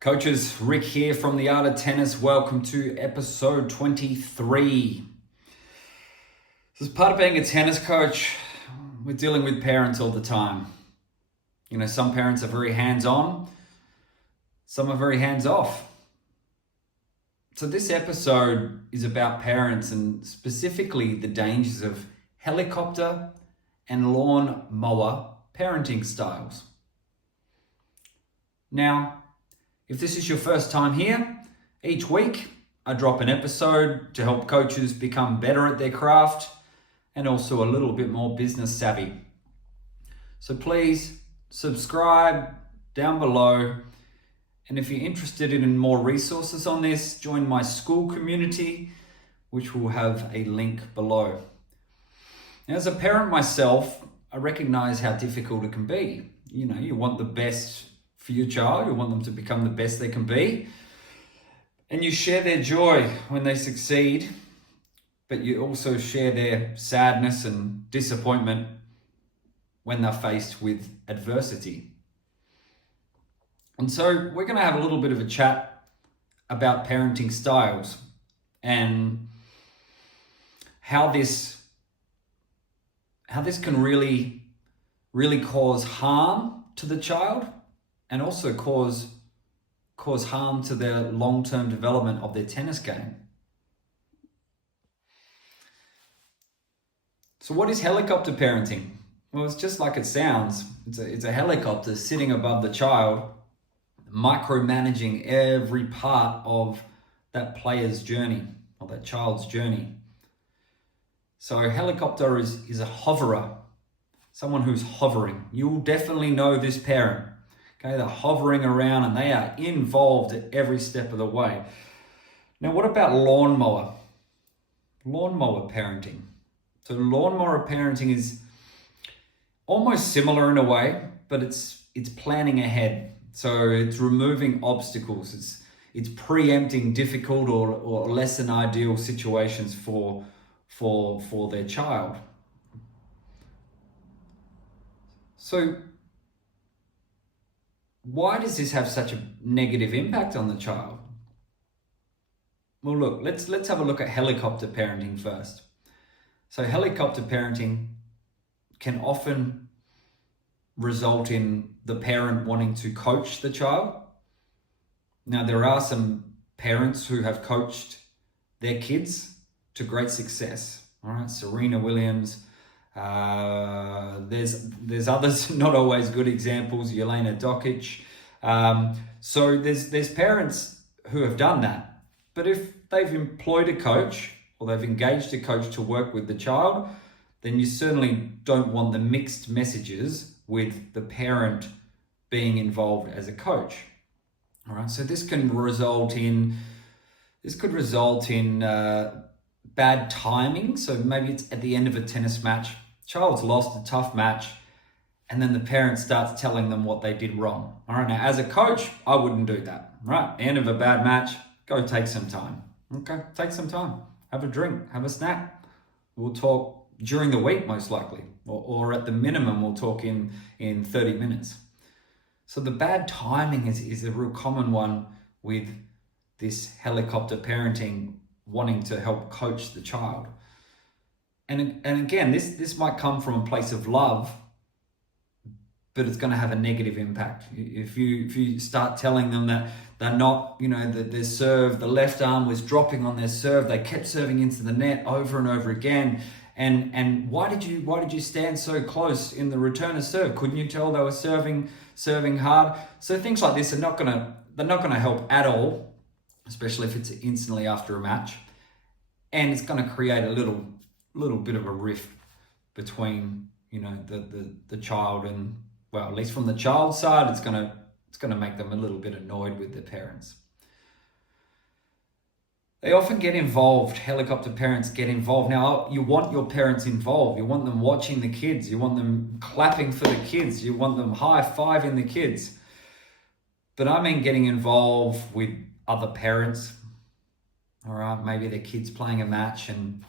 Coaches, Rick here from The Art of Tennis. Welcome to episode 23. As part of being a tennis coach, we're dealing with parents all the time. Some parents are very hands-on, some are very hands-off. So this episode is about parents and specifically the dangers of helicopter and lawnmower parenting styles. Now, if this is your first time here, each week I drop an episode to help coaches become better at their craft and also a little bit more business savvy. So please subscribe down below. And if you're interested in more resources on this, join my Skool Community, which will have a link below. Now, as a parent myself, I recognize how difficult it can be. You want the best for your child, you want them to become the best they can be, and you share their joy when they succeed, but you also share their sadness and disappointment when they're faced with adversity. And so we're going to have a little bit of a chat about parenting styles and how this can really cause harm to the child and also cause harm to their long-term development of their tennis game. So what is helicopter parenting? Well, it's just like it sounds. It's a helicopter sitting above the child, micromanaging every part of that player's journey or that child's journey. So a helicopter is a hoverer, someone who's hovering. You'll definitely know this parent. Okay, they're hovering around and they are involved at every step of the way. Now, what about lawnmower? Lawnmower parenting. So lawnmower parenting is almost similar in a way, but it's planning ahead. So it's removing obstacles. It's preempting difficult or less than ideal situations for their child. So why does this have such a negative impact on the child? Well, look, let's have a look at helicopter parenting first. So helicopter parenting can often result in the parent wanting to coach the child. Now, there are some parents who have coached their kids to great success. All right, Serena Williams. There's others, not always good examples. Jelena Dokic. So there's parents who have done that. But if they've employed a coach or they've engaged a coach to work with the child, then you certainly don't want the mixed messages with the parent being involved as a coach. All right, so this could result in bad timing. So maybe it's at the end of a tennis match, child's lost a tough match, and then the parent starts telling them what they did wrong. All right, now as a coach, I wouldn't do that. Right, end of a bad match, go take some time. Okay, take some time, have a drink, have a snack. We'll talk during the week most likely, or at the minimum we'll talk in 30 minutes. So the bad timing is a real common one with this helicopter parenting, wanting to help coach the child. And again, this might come from a place of love, but it's going to have a negative impact. If you start telling them that they're not, that their serve, the left arm was dropping on their serve, they kept serving into the net over and over again. And why did you stand so close in the returner serve? Couldn't you tell they were serving hard? So things like this they're not gonna help at all, especially if it's instantly after a match. And it's going to create a little bit of a rift between the child and, well, at least from the child's side, it's going to make them a little bit annoyed with their parents. They often get involved. Helicopter parents get involved. Now, you want your parents involved. You want them watching the kids. You want them clapping for the kids. You want them high-fiving the kids. But I mean getting involved with other parents. All right, maybe their kid's playing a match and,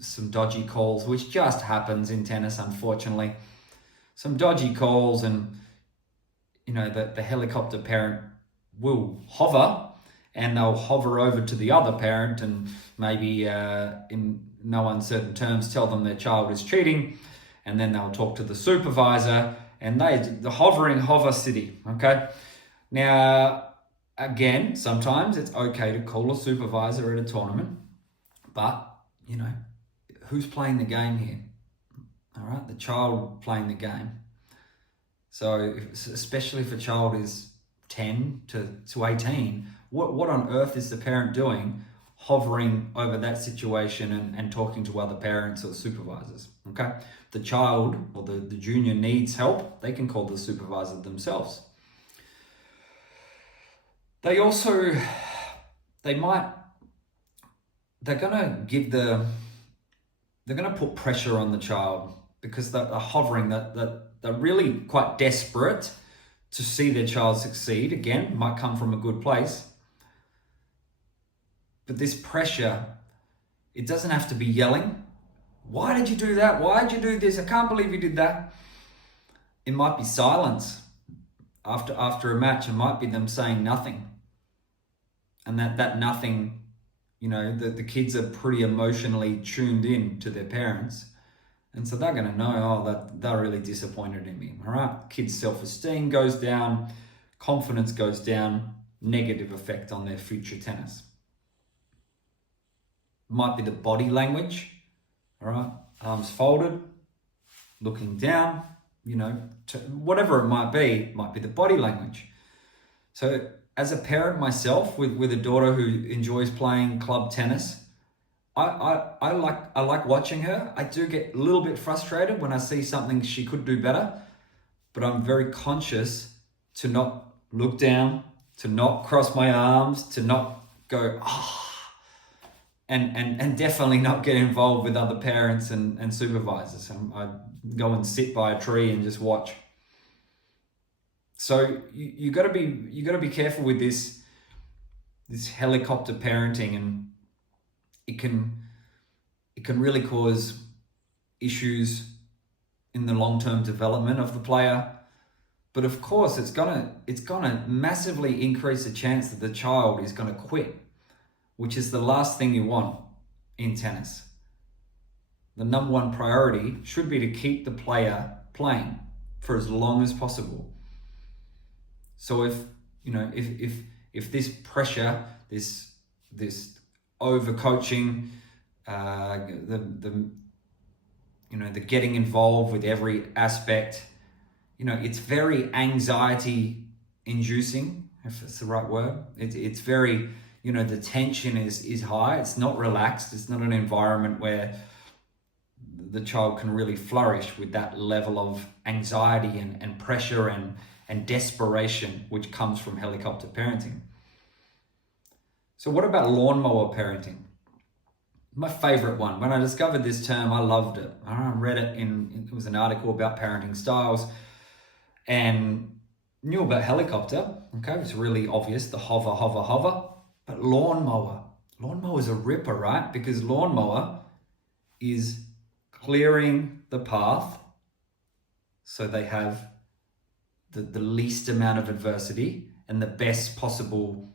some dodgy calls, which just happens in tennis, unfortunately. Some dodgy calls and, the helicopter parent will hover, and they'll hover over to the other parent and maybe in no uncertain terms tell them their child is cheating, and then they'll talk to the supervisor, and the hover city. Okay, now again, sometimes it's okay to call a supervisor at a tournament, but who's playing the game here? All right, the child playing the game. So especially if a child is 10 to 18, what on earth is the parent doing hovering over that situation and talking to other parents or supervisors? Okay, the child or the junior needs help, they can call the supervisor themselves. They're gonna put pressure on the child because they're hovering, that they're really quite desperate to see their child succeed. Again, might come from a good place. But this pressure, it doesn't have to be yelling. Why did you do that? Why did you do this? I can't believe you did that. It might be silence after a match. It might be them saying nothing. And that nothing, the kids are pretty emotionally tuned in to their parents. And so they're going to know, that they're really disappointed in me. All right. Kids' self-esteem goes down, confidence goes down, negative effect on their future tennis. Might be the body language. All right. Arms folded, looking down, whatever it might be the body language. So as a parent myself with a daughter who enjoys playing club tennis, I like watching her. I do get a little bit frustrated when I see something she could do better, but I'm very conscious to not look down, to not cross my arms, to not go, and definitely not get involved with other parents and supervisors. I go and sit by a tree and just watch. So you got to be careful with this helicopter parenting, and it can really cause issues in the long-term development of the player. But of course, it's gonna massively increase the chance that the child is gonna quit, which is the last thing you want in tennis. The number one priority should be to keep the player playing for as long as possible. So if this pressure, this overcoaching, the getting involved with every aspect, it's very anxiety inducing, if it's the right word. It's very, the tension is high. It's not relaxed. It's not an environment where the child can really flourish with that level of anxiety and pressure and desperation, which comes from helicopter parenting. So what about lawnmower parenting? My favorite one. When I discovered this term, I loved it. I read it it was an article about parenting styles and knew about helicopter. Okay, it's really obvious, the hover. But lawnmower's a ripper, right? Because lawnmower is clearing the path so they have the least amount of adversity and the best possible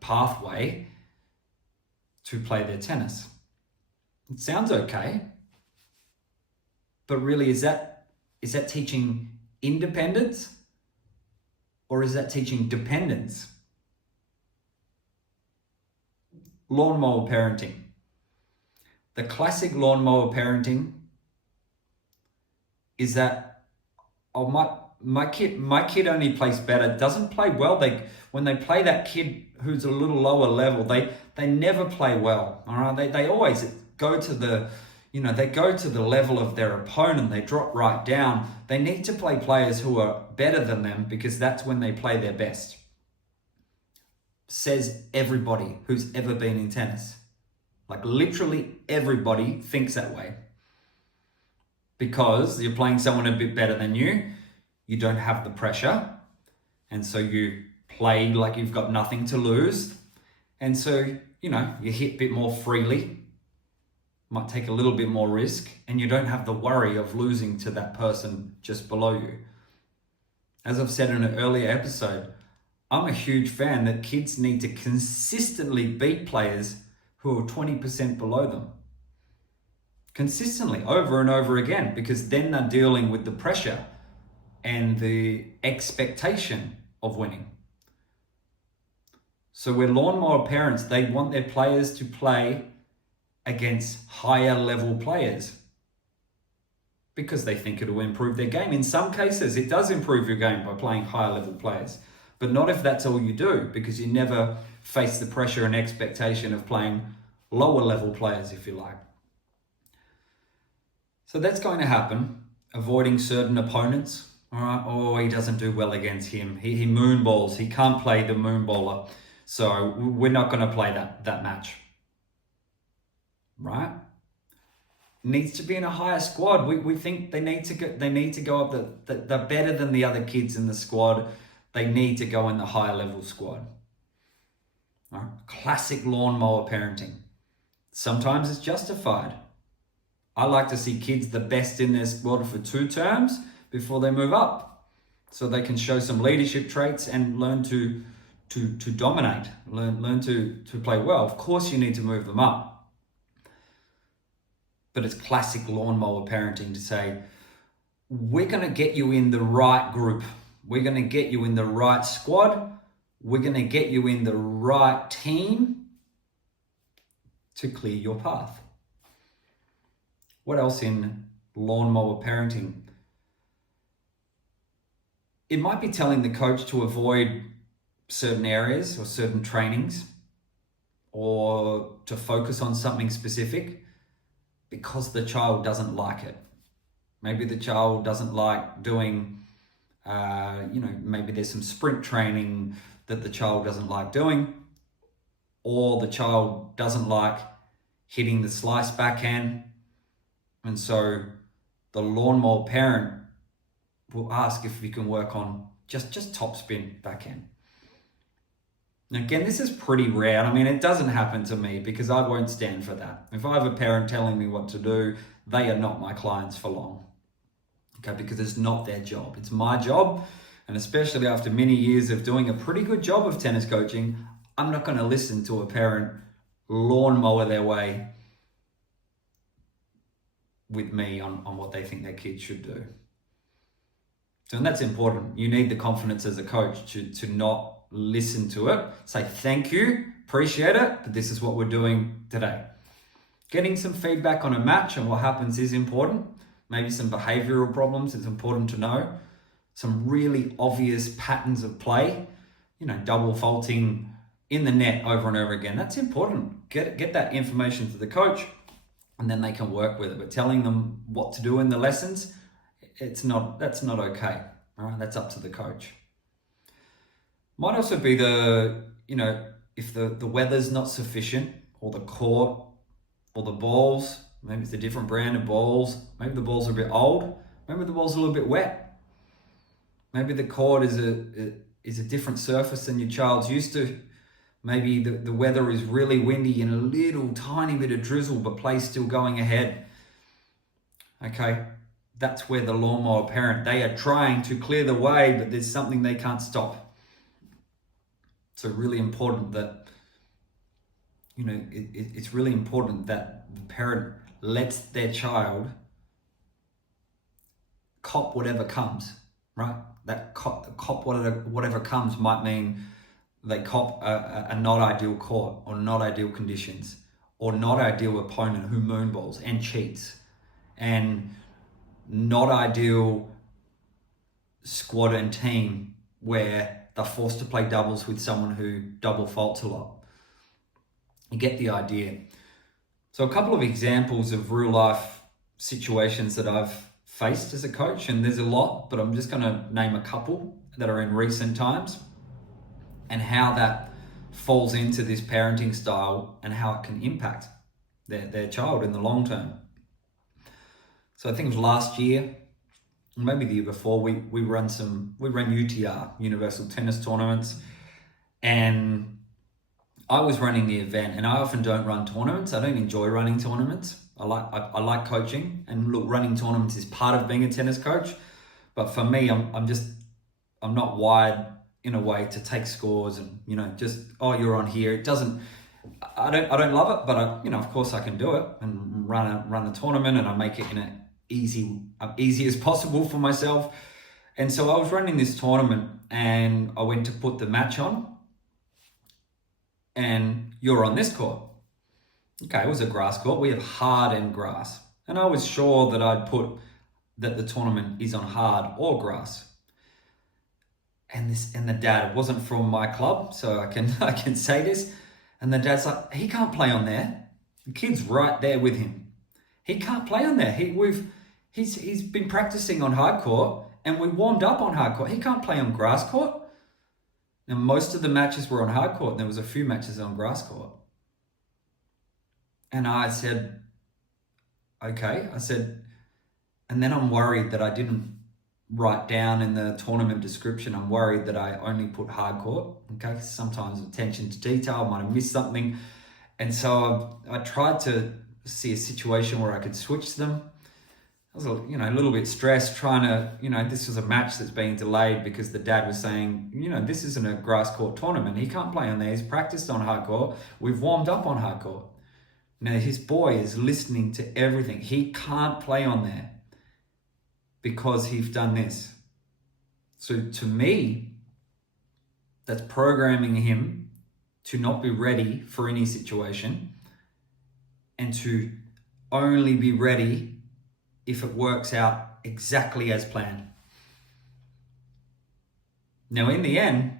pathway to play their tennis. It sounds okay, but really is that teaching independence or is that teaching dependence? Lawnmower parenting. The classic lawnmower parenting is that my kid only plays better, doesn't play well. When they play that kid who's a little lower level, they never play well. All right, they always go to the level of their opponent. They drop right down. They need to play players who are better than them because that's when they play their best. Says everybody who's ever been in tennis. Like literally everybody thinks that way. Because you're playing someone a bit better than you. You don't have the pressure, and so you play like you've got nothing to lose, and so you hit a bit more freely, might take a little bit more risk, and you don't have the worry of losing to that person just below you. As I've said in an earlier episode, I'm a huge fan that kids need to consistently beat players who are 20% below them. Consistently, over and over again, because then they're dealing with the pressure and the expectation of winning. So we're Lawnmower parents, they want their players to play against higher level players because they think it'll improve their game. In some cases, it does improve your game by playing higher level players, but not if that's all you do, because you never face the pressure and expectation of playing lower level players, if you like. So that's going to happen, avoiding certain opponents. All right, oh, he doesn't do well against him. He moonballs. He can't play the moonballer. So we're not going to play that match. Right? Needs to be in a higher squad. We think they need to go up. They're better than the other kids in the squad. They need to go in the higher level squad. All right? Classic Lawnmower parenting. Sometimes it's justified. I like to see kids the best in their squad for 2 terms before they move up, so they can show some leadership traits and learn to dominate, learn to play well. Of course, you need to move them up, but it's classic Lawnmower parenting to say, we're going to get you in the right group, we're going to get you in the right squad, we're going to get you in the right team to clear your path. What else in Lawnmower parenting? It might be telling the coach to avoid certain areas or certain trainings, or to focus on something specific because the child doesn't like it. Maybe the child doesn't like doing, maybe there's some sprint training that the child doesn't like doing, or the child doesn't like hitting the slice backhand. And so the Lawnmower parent will ask if we can work on just topspin backhand. Now, again, this is pretty rare. I mean, it doesn't happen to me because I won't stand for that. If I have a parent telling me what to do, they are not my clients for long. Okay, because it's not their job. It's my job. And especially after many years of doing a pretty good job of tennis coaching, I'm not going to listen to a parent lawnmower their way with me on what they think their kids should do. So, and that's important. You need the confidence as a coach to not listen to it. Say, thank you, appreciate it, but this is what we're doing today. Getting some feedback on a match and what happens is important. Maybe some behavioral problems, it's important to know. Some really obvious patterns of play, double faulting in the net over and over again. That's important. Get that information to the coach, and then they can work with it. But telling them what to do in the lessons, that's not okay. All right, that's up to the coach. Might also be if the weather's not sufficient, or the court, or the balls, maybe it's a different brand of balls, maybe the balls are a bit old, maybe the ball's a little bit wet. Maybe the court is a different surface than your child's used to. Maybe the weather is really windy and a little tiny bit of drizzle, but play's still going ahead. Okay, that's where the Lawnmower parent, they are trying to clear the way, but there's something they can't stop. So really important that, it's really important that the parent lets their child cop whatever comes, right? That cop whatever comes might mean they cop a not ideal court, or not ideal conditions, or not ideal opponent who moonballs and cheats, and not ideal squad and team where they're forced to play doubles with someone who double faults a lot. You get the idea. So a couple of examples of real life situations that I've faced as a coach, and there's a lot, but I'm just going to name a couple that are in recent times, and how that falls into this parenting style and how it can impact their child in the long term. So I think it was last year, maybe the year before, we run UTR, Universal Tennis Tournaments, and I was running the event. And I often don't run tournaments. I don't enjoy running tournaments. I like coaching, and look, running tournaments is part of being a tennis coach. But for me, I'm I'm not wired in a way to take scores and, just, oh, you're on here. It doesn't, I don't love it, but of course I can do it and run a tournament, and I make it in a easy as possible for myself. And so I was running this tournament and I went to put the match on, and you're on this court. Okay, it was a grass court. We have hard and grass. And I was sure that I'd put that the tournament is on hard or grass. And the dad, it wasn't from my club, so I can say this. And the dad's like, he can't play on there. The kid's right there with him. He can't play on there. He's been practicing on hard court, and we warmed up on hard court. He can't play on grass court. And most of the matches were on hard court, and there was a few matches on grass court. And I said, okay. I said, and then I'm worried that I didn't write down in the tournament description. I'm worried that I only put hard court. Okay, sometimes attention to detail, I might have missed something. And so I tried to see a situation where I could switch them. I was a little bit stressed trying to, this was a match that's being delayed because the dad was saying, this isn't a grass court tournament. He can't play on there. He's practiced on hard court. We've warmed up on hard court. Now his boy is listening to everything. He can't play on there because he's done this. So to me, that's programming him to not be ready for any situation and to only be ready if it works out exactly as planned. Now, in the end,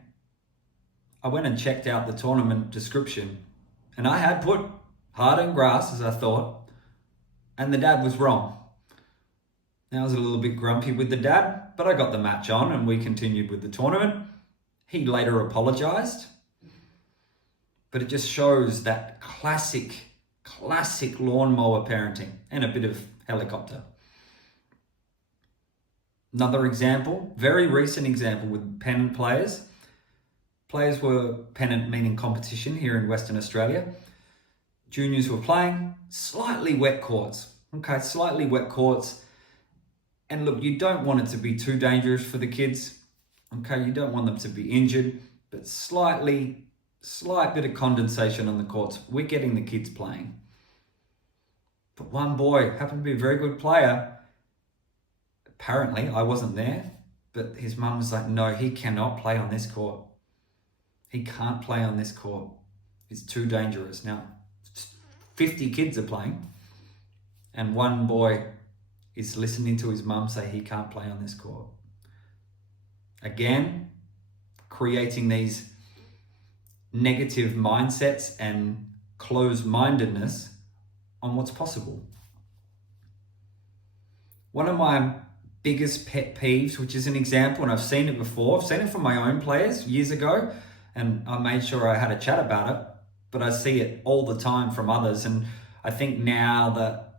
I went and checked out the tournament description, and I had put hard and grass as I thought, and the dad was wrong. Now, I was a little bit grumpy with the dad, but I got the match on and we continued with the tournament. He later apologized, but it just shows that classic lawnmower parenting and a bit of helicopter. Another example, very recent example with pennant players. Players were pennant meaning competition here in Western Australia. Juniors were playing slightly wet courts. Okay, slightly wet courts. And look, you don't want it to be too dangerous for the kids. Okay, you don't want them to be injured, but slight bit of condensation on the courts. We're getting the kids playing. But one boy happened to be a very good player. Apparently, I wasn't there, but his mum was like, no, he cannot play on this court. He can't play on this court. It's too dangerous. Now, 50 kids are playing, and one boy is listening to his mum say he can't play on this court. Again, creating these negative mindsets and closed-mindedness on what's possible. One of my biggest pet peeves, which is an example, and I've seen it before, I've seen it from my own players years ago, and I made sure I had a chat about it, but I see it all the time from others. And I think now that,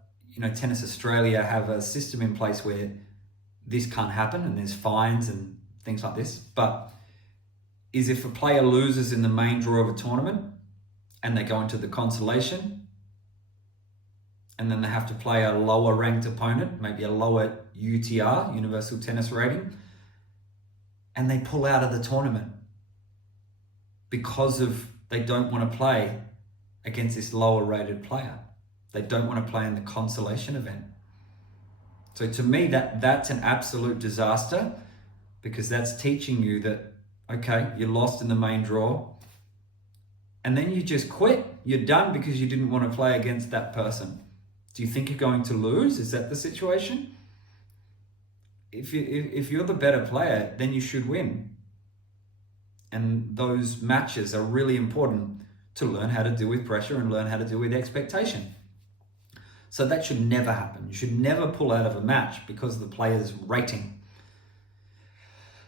Tennis Australia have a system in place where this can't happen and there's fines and things like this, but is if a player loses in the main draw of a tournament and they go into the consolation and then they have to play a lower ranked opponent, maybe a lower UTR, Universal Tennis Rating, and they pull out of the tournament because they don't want to play against this lower rated player. They don't want to play in the consolation event. So to me, that's an absolute disaster, because that's teaching you that, okay, you lost in the main draw and then you just quit. You're done because you didn't want to play against that person. Do you think you're going to lose? Is that the situation? If you're the better player, then you should win. And those matches are really important to learn how to deal with pressure and learn how to deal with expectation. So that should never happen. You should never pull out of a match because of the player's rating.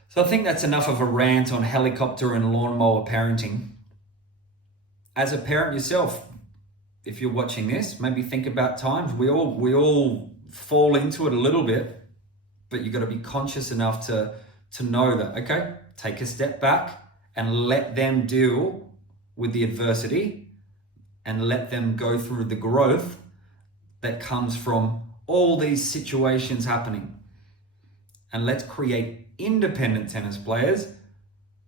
So I think that's enough of a rant on helicopter and lawnmower parenting. As a parent yourself, if you're watching this, maybe think about times we all fall into it a little bit, but you've got to be conscious enough to know that, okay, take a step back and let them deal with the adversity and let them go through the growth that comes from all these situations happening. And let's create independent tennis players,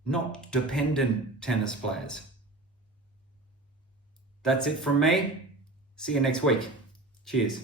not dependent tennis players. That's it from me. See you next week. Cheers.